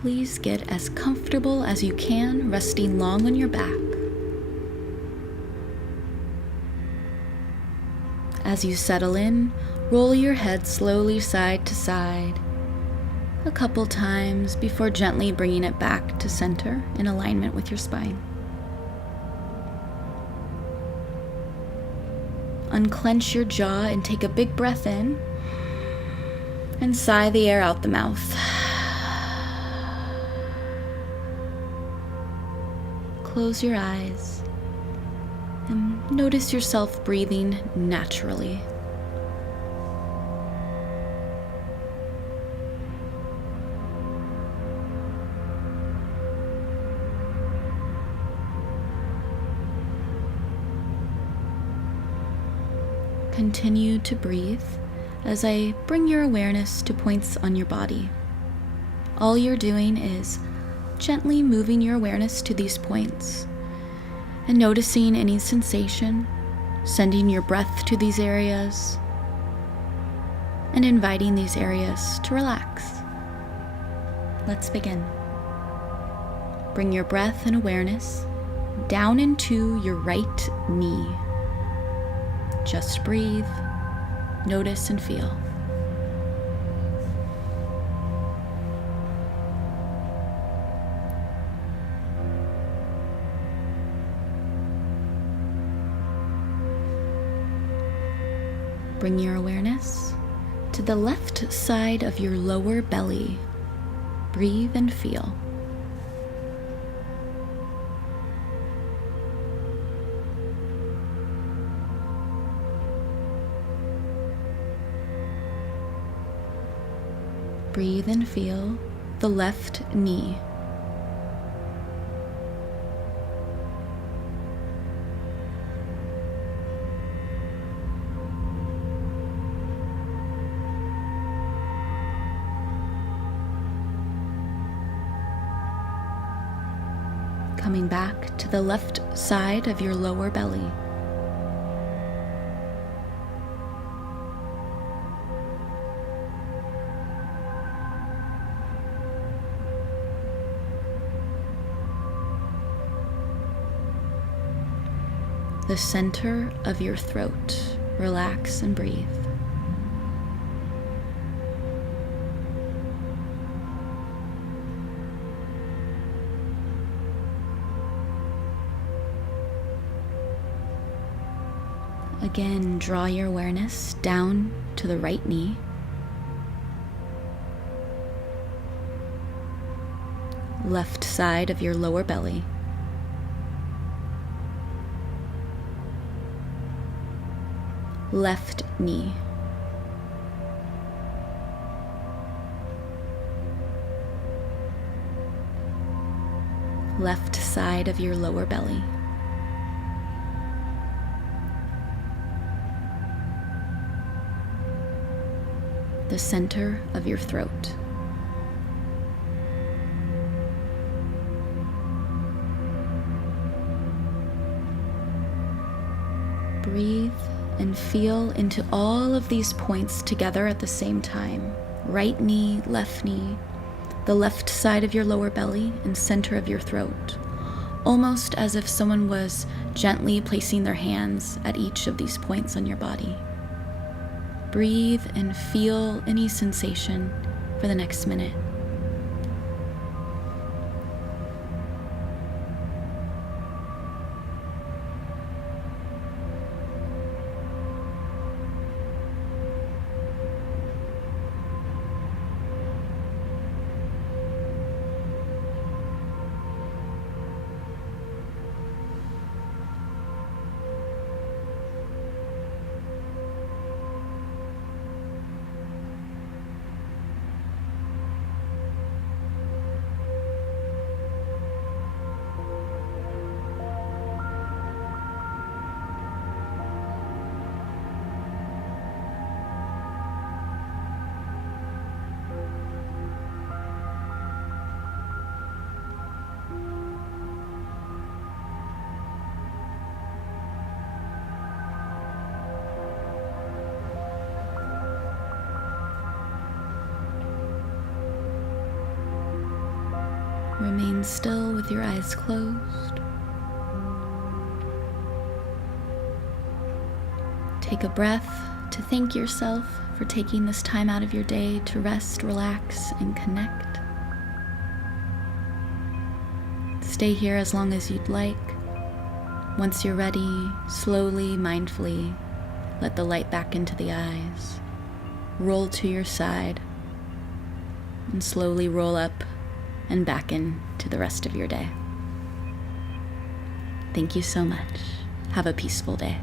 please get as comfortable as you can, resting long on your back. As you settle in, roll your head slowly side to side a couple times before gently bringing it back to center in alignment with your spine. Unclench your jaw and take a big breath in and sigh the air out the mouth. Close your eyes and notice yourself breathing naturally. Continue to breathe as I bring your awareness to points on your body. All you're doing is gently moving your awareness to these points and noticing any sensation, sending your breath to these areas, and inviting these areas to relax. Let's begin. Bring your breath and awareness down into your right knee. Just breathe, notice, and feel. Bring your awareness to the left side of your lower belly. Breathe and feel. Breathe and feel the left knee. Coming back to the left side of your lower belly. The center of your throat. Relax and breathe. Again, draw your awareness down to the right knee. Left side of your lower belly. Left knee. Left side of your lower belly. The center of your throat. Breathe and feel into all of these points together at the same time. Right knee, left knee, the left side of your lower belly and center of your throat. Almost as if someone was gently placing their hands at each of these points on your body. Breathe and feel any sensation for the next minute. Remain still with your eyes closed. Take a breath to thank yourself for taking this time out of your day to rest, relax, and connect. Stay here as long as you'd like. Once you're ready, slowly, mindfully, let the light back into the eyes. Roll to your side, and slowly roll up and back into the rest of your day. Thank you so much. Have a peaceful day.